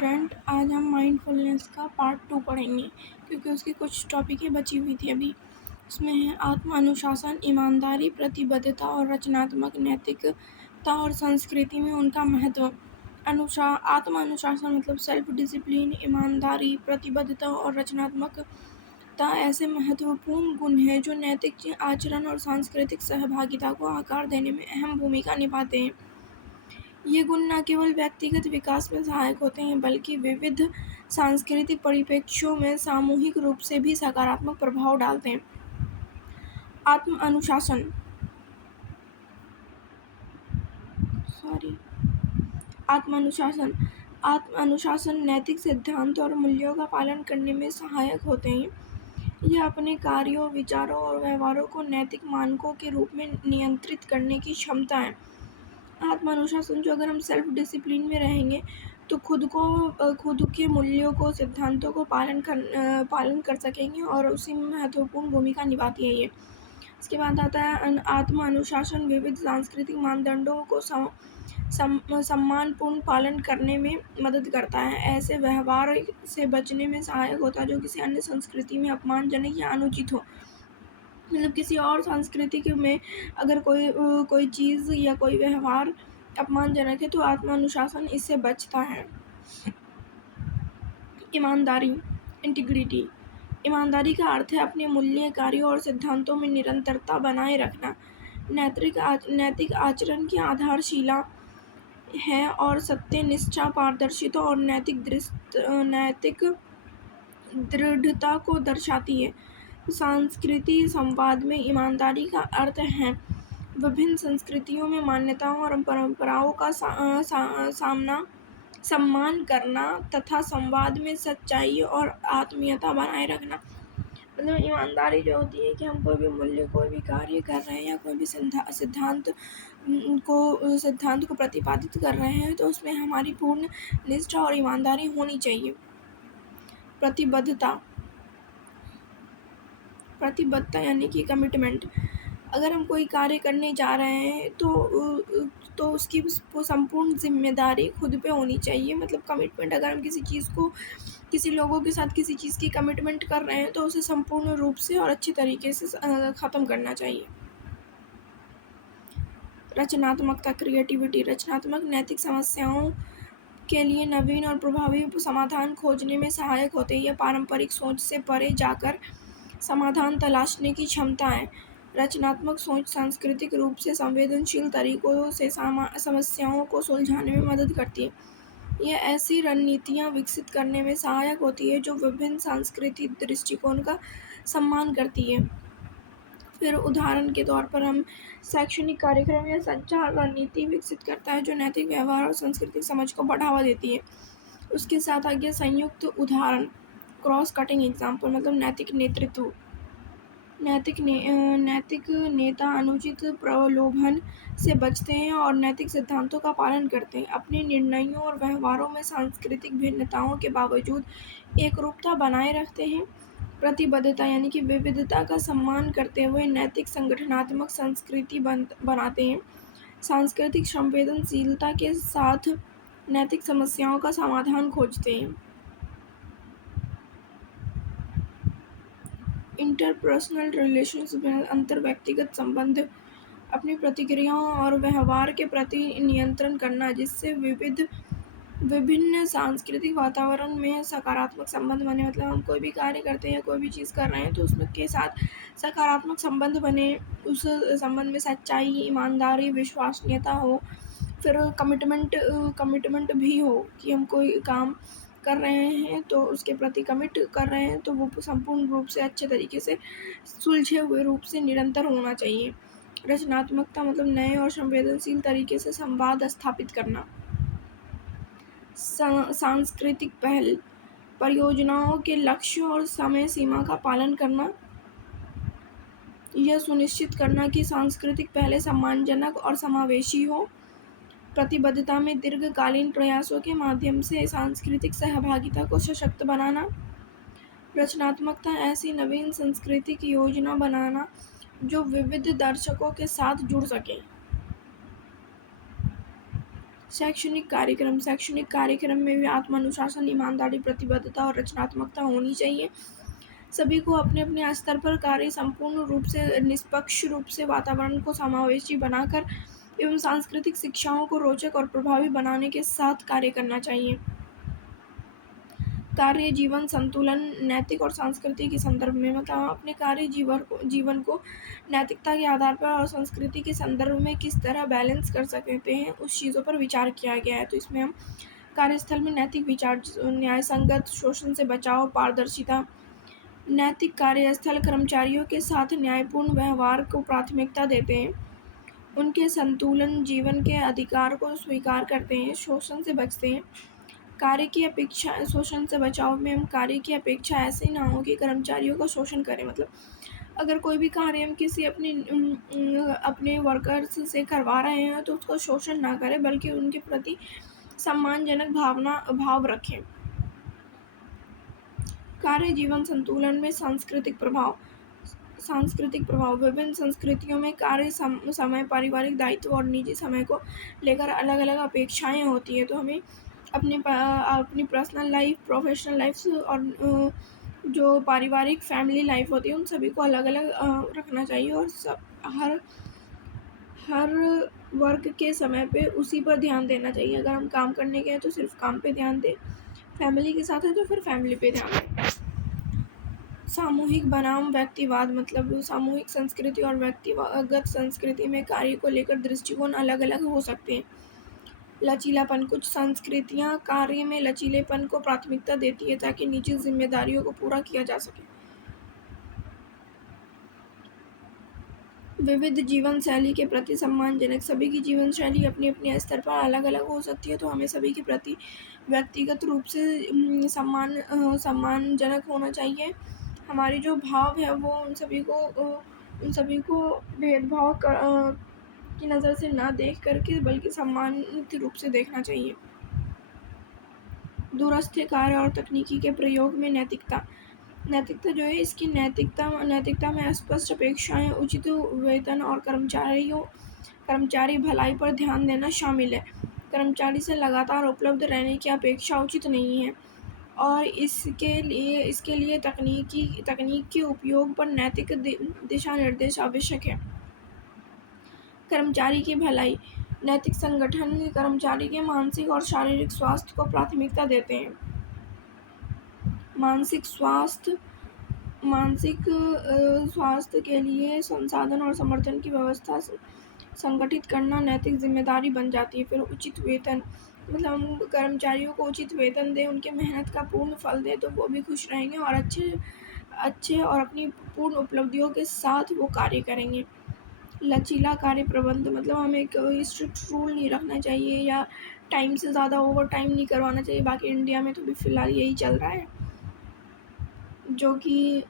Student, आज हम mindfulness का पार्ट 2 पढ़ेंगे क्योंकि उसकी कुछ टॉपिकें बची हुई थी अभी। उसमें है आत्म अनुशासन, ईमानदारी, प्रतिबद्धता और रचनात्मक नैतिकता और संस्कृति में उनका महत्व। आत्म अनुशासन मतलब सेल्फ डिसिप्लिन, ईमानदारी, प्रतिबद्धता और रचनात्मकता ऐसे महत्वपूर्ण गुण हैं जो नैतिक आचरण और सांस्कृतिक सहभागिता को आकार देने में अहम भूमिका निभाते हैं। ये गुण न केवल व्यक्तिगत विकास में सहायक होते हैं बल्कि विविध सांस्कृतिक परिप्रेक्ष्यों में सामूहिक रूप से भी सकारात्मक प्रभाव डालते हैं। आत्म अनुशासन आत्म अनुशासन नैतिक सिद्धांतों और मूल्यों का पालन करने में सहायक होते हैं। यह अपने कार्यों, विचारों और व्यवहारों को नैतिक मानकों के रूप में नियंत्रित करने की क्षमता है। आत्म अनुशासन जो अगर हम सेल्फ डिसिप्लिन में रहेंगे तो खुद के मूल्यों को, सिद्धांतों को पालन कर सकेंगे और उसी में महत्वपूर्ण भूमिका निभाती है ये। इसके बाद आता है आत्म अनुशासन विविध सांस्कृतिक मानदंडों को सम्मानपूर्ण पालन करने में मदद करता है। ऐसे व्यवहार से बचने में सहायक होता है जो किसी अन्य संस्कृति में अपमानजनक या अनुचित हो। मतलब किसी और संस्कृति में अगर कोई चीज़ या कोई व्यवहार अपमानजनक है तो आत्म अनुशासन इससे बचता है। ईमानदारी, इंटीग्रिटी। ईमानदारी का अर्थ है अपने मूल्य, कार्यों और सिद्धांतों में निरंतरता बनाए रखना। नैतिक आचरण की आधारशिला है और सत्य, निष्ठा, पारदर्शिता और नैतिक दृढ़ता को दर्शाती है। सांस्कृतिक संवाद में ईमानदारी का अर्थ है विभिन्न संस्कृतियों में मान्यताओं और परंपराओं का सम्मान करना तथा संवाद में सच्चाई और आत्मीयता बनाए रखना। मतलब ईमानदारी जो होती है कि हम कोई भी मूल्य, कोई भी कार्य कर रहे हैं या कोई भी सिद्धांत को प्रतिपादित कर रहे हैं तो उसमें हमारी पूर्ण निष्ठा और ईमानदारी होनी चाहिए। प्रतिबद्धता यानी कि कमिटमेंट। अगर हम कोई कार्य करने जा रहे हैं तो उसकी संपूर्ण जिम्मेदारी खुद पे होनी चाहिए। मतलब कमिटमेंट, अगर हम किसी लोगों के साथ किसी चीज़ की कमिटमेंट कर रहे हैं तो उसे संपूर्ण रूप से और अच्छे तरीके से ख़त्म करना चाहिए। रचनात्मकता, क्रिएटिविटी। रचनात्मक नैतिक समस्याओं के लिए नवीन और प्रभावी समाधान खोजने में सहायक होते हैं। यह पारंपरिक सोच से परे जाकर समाधान तलाशने की क्षमता है। रचनात्मक सोच सांस्कृतिक रूप से संवेदनशील तरीकों से समस्याओं को सुलझाने में मदद करती है। यह ऐसी रणनीतियाँ विकसित करने में सहायक होती है जो विभिन्न सांस्कृतिक दृष्टिकोण का सम्मान करती है। फिर उदाहरण के तौर पर हम शैक्षणिक कार्यक्रम या संचार रणनीति विकसित करता है जो नैतिक व्यवहार और सांस्कृतिक समझ को बढ़ावा देती है। उसके साथ आगे संयुक्त उदाहरण, क्रॉस कटिंग एग्जाम्पल, मतलब नैतिक नेतृत्व। नैतिक नेता अनुचित प्रलोभन से बचते हैं और नैतिक सिद्धांतों का पालन करते हैं। अपने निर्णयों और व्यवहारों में सांस्कृतिक भिन्नताओं के बावजूद एकरूपता बनाए रखते हैं। प्रतिबद्धता यानी कि विविधता का सम्मान करते हुए नैतिक संगठनात्मक संस्कृति बनाते हैं। सांस्कृतिक संवेदनशीलता के साथ नैतिक समस्याओं का समाधान खोजते हैं। इंटरपर्सनल रिलेशनशिप, अंतर्व्यक्तिगत संबंध। अपनी प्रतिक्रियाओं और व्यवहार के प्रति नियंत्रण करना जिससे विभिन्न सांस्कृतिक वातावरण में सकारात्मक संबंध बने। मतलब हम कोई भी कार्य करते हैं या कोई भी चीज़ कर रहे हैं तो उसमें के साथ सकारात्मक संबंध बने, उस संबंध में सच्चाई, ईमानदारी, विश्वसनीयता हो। फिर कमिटमेंट भी हो कि हम कोई काम कर रहे हैं तो उसके प्रति कमिट कर रहे हैं तो वो संपूर्ण रूप से अच्छे तरीके से सुलझे हुए रूप से निरंतर होना चाहिए। रचनात्मकता मतलब नए और संवेदनशील तरीके से संवाद स्थापित करना। सांस्कृतिक पहल, परियोजनाओं के लक्ष्य और समय सीमा का पालन करना। यह सुनिश्चित करना कि सांस्कृतिक पहलें सम्मानजनक और समावेशी हो। प्रतिबद्धता में दीर्घकालीन प्रयासों के माध्यम से सांस्कृतिक सहभागिता को सशक्त बनाना। रचनात्मकता ऐसी नवीन सांस्कृतिक योजना बनाना जो विविध दर्शकों के साथ जुड़ सके। शैक्षणिक कार्यक्रम में भी आत्मानुशासन, ईमानदारी, प्रतिबद्धता और रचनात्मकता होनी चाहिए। सभी को अपने अपने स्तर पर कार्य संपूर्ण रूप से निष्पक्ष रूप से वातावरण को समावेशी बनाकर एवं सांस्कृतिक शिक्षाओं को रोचक और प्रभावी बनाने के साथ कार्य करना चाहिए। कार्य जीवन संतुलन नैतिक और संस्कृति के संदर्भ में मतलब हम अपने कार्य जीवन को नैतिकता के आधार पर और संस्कृति के संदर्भ में किस तरह बैलेंस कर सकते हैं, उस चीज़ों पर विचार किया गया है। तो इसमें हम कार्यस्थल में नैतिक विचार, न्याय संगत, शोषण से बचाव, पारदर्शिता, नैतिक कार्यस्थल कर्मचारियों के साथ न्यायपूर्ण व्यवहार को प्राथमिकता देते हैं, उनके संतुलन जीवन के अधिकार को स्वीकार करते हैं, शोषण से बचते हैं। कार्य की अपेक्षा शोषण से बचाव में हम कार्य की अपेक्षा ऐसे ना हो कि कर्मचारियों का शोषण करें। मतलब अगर कोई भी कार्य हम किसी अपने वर्कर्स से करवा रहे हैं तो उसका शोषण ना करें, बल्कि उनके प्रति सम्मानजनक भाव रखें। कार्य जीवन संतुलन में सांस्कृतिक प्रभाव विभिन्न संस्कृतियों में कार्य समय, पारिवारिक दायित्व और निजी समय को लेकर अलग अलग अपेक्षाएं होती है। तो हमें अपनी पर्सनल लाइफ, प्रोफेशनल लाइफ और जो पारिवारिक फैमिली लाइफ होती है उन सभी को अलग अलग रखना चाहिए और हर वर्क के समय पे उसी पर ध्यान देना चाहिए। अगर हम काम करने गए तो सिर्फ काम पे ध्यान दें, फैमिली के साथ है तो फिर फैमिली पे ध्यान दें। सामूहिक बनाम व्यक्तिवाद मतलब सामूहिक संस्कृति और व्यक्तिगत संस्कृति में कार्य को लेकर दृष्टिकोण अलग अलग हो सकते हैं। लचीलापन कुछ संस्कृतियां कार्य में लचीलेपन को प्राथमिकता देती है ताकि निजी जिम्मेदारियों को पूरा किया जा सके। विविध जीवन शैली के प्रति सम्मानजनक सभी की जीवन शैली अपने अपने स्तर पर अलग अलग हो सकती है, तो हमें सभी के प्रति व्यक्तिगत रूप से सम्मानजनक होना चाहिए। हमारे जो भाव है वो उन सभी को भेदभाव की नज़र से ना देख करके बल्कि सम्मानित रूप से देखना चाहिए। दूरस्थ कार्य और तकनीकी के प्रयोग में नैतिकता जो है इसकी नैतिकता में स्पष्ट अपेक्षाएं, उचित वेतन और कर्मचारी भलाई पर ध्यान देना शामिल है। कर्मचारी से लगातार उपलब्ध रहने की अपेक्षा उचित नहीं है और इसके लिए तकनीक के उपयोग पर नैतिक दिशा निर्देश आवश्यक है। कर्मचारी की भलाई नैतिक संगठन कर्मचारी के मानसिक और शारीरिक स्वास्थ्य को प्राथमिकता देते हैं। मानसिक स्वास्थ्य के लिए संसाधन और समर्थन की व्यवस्था संगठित करना नैतिक जिम्मेदारी बन जाती है। फिर उचित वेतन मतलब हम कर्मचारियों को उचित वेतन दें, उनके मेहनत का पूर्ण फल दें तो वो भी खुश रहेंगे और अच्छे और अपनी पूर्ण उपलब्धियों के साथ वो कार्य करेंगे। लचीला कार्य प्रबंध मतलब हमें कोई स्ट्रिक्ट रूल नहीं रखना चाहिए या टाइम से ज़्यादा ओवर टाइम नहीं करवाना चाहिए। बाकी इंडिया में तो भी फ़िलहाल यही चल रहा है, जो कि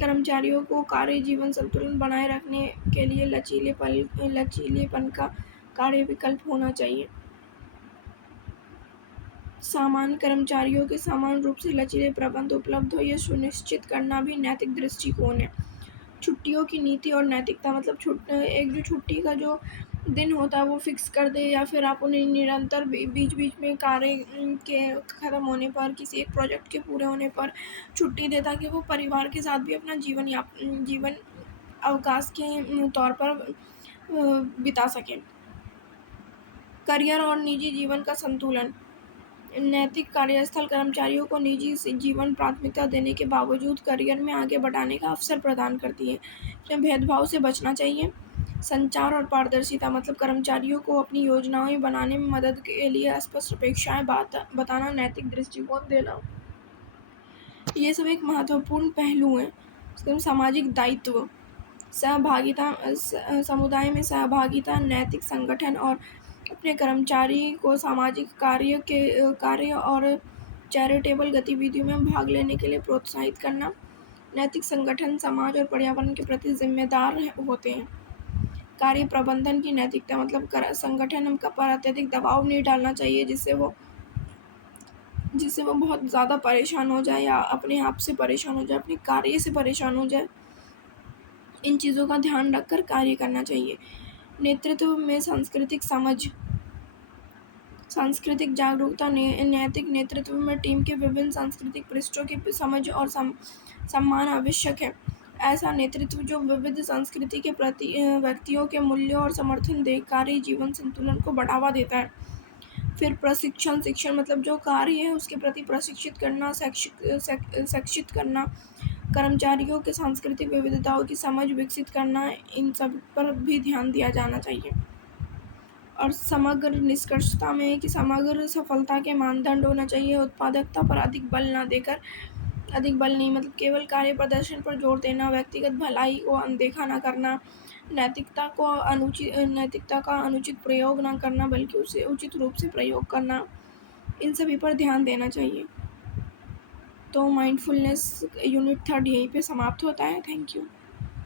कर्मचारियों को कार्य जीवन संतुलन बनाए रखने के लिए लचीलेपन का कार्य विकल्प होना चाहिए। सामान्य कर्मचारियों के समान रूप से लचीले प्रबंध उपलब्ध हो यह सुनिश्चित करना भी नैतिक दृष्टिकोण है। छुट्टियों की नीति और नैतिकता मतलब एक जो छुट्टी का जो दिन होता है वो फिक्स कर दे या फिर आप उन्हें निरंतर बीच में कार्य के ख़त्म होने पर, किसी एक प्रोजेक्ट के पूरे होने पर छुट्टी दे ताकि वो परिवार के साथ भी अपना जीवन अवकाश के तौर पर बिता सकें। करियर और निजी जीवन का संतुलन नैतिक कार्यस्थल कर्मचारियों को निजी जीवन प्राथमिकता देने के बावजूद करियर में आगे बढ़ाने का अवसर प्रदान करती है। इसमें भेदभाव से बचना चाहिए। संचार और पारदर्शिता मतलब कर्मचारियों को अपनी योजनाएं बनाने में मदद के लिए स्पष्ट अपेक्षाएं बताना, नैतिक दृष्टिकोण देना, ये सब एक महत्वपूर्ण पहलू हैं। सामाजिक दायित्व सहभागिता समुदाय में सहभागिता, नैतिक संगठन और अपने कर्मचारी को सामाजिक कार्य और चैरिटेबल गतिविधियों में भाग लेने के लिए प्रोत्साहित करना। नैतिक संगठन समाज और पर्यावरण के प्रति जिम्मेदार होते हैं। कार्य प्रबंधन की नैतिकता मतलब संगठन पर अत्यधिक दबाव नहीं डालना चाहिए जिससे वो बहुत ज़्यादा परेशान हो जाए या अपने आप से परेशान हो जाए, अपने कार्य से परेशान हो जाए। इन चीज़ों का ध्यान रखकर कार्य करना चाहिए। नेतृत्व में सांस्कृतिक समझ सांस्कृतिक जागरूकता नैतिक नेतृत्व में टीम के विभिन्न सांस्कृतिक पृष्ठों की समझ और सम्मान आवश्यक है। ऐसा नेतृत्व जो विविध संस्कृति के प्रति व्यक्तियों के मूल्यों और समर्थन दे कार्य जीवन संतुलन को बढ़ावा देता है। फिर प्रशिक्षण शिक्षण मतलब जो कार्य है उसके प्रति प्रशिक्षित करना, शिक्षित करना, कर्मचारियों के सांस्कृतिक विविधताओं की समझ विकसित करना, इन सब पर भी ध्यान दिया जाना चाहिए। और समग्र निष्कर्षता में कि समग्र सफलता के मानदंड होना चाहिए उत्पादकता पर अधिक बल नहीं मतलब केवल कार्य प्रदर्शन पर जोर देना, व्यक्तिगत भलाई को अनदेखा न करना, नैतिकता का अनुचित प्रयोग न करना बल्कि उसे उचित रूप से प्रयोग करना, इन सभी पर ध्यान देना चाहिए। तो माइंडफुलनेस यूनिट 3 यहीं पे समाप्त होता है। Thank you.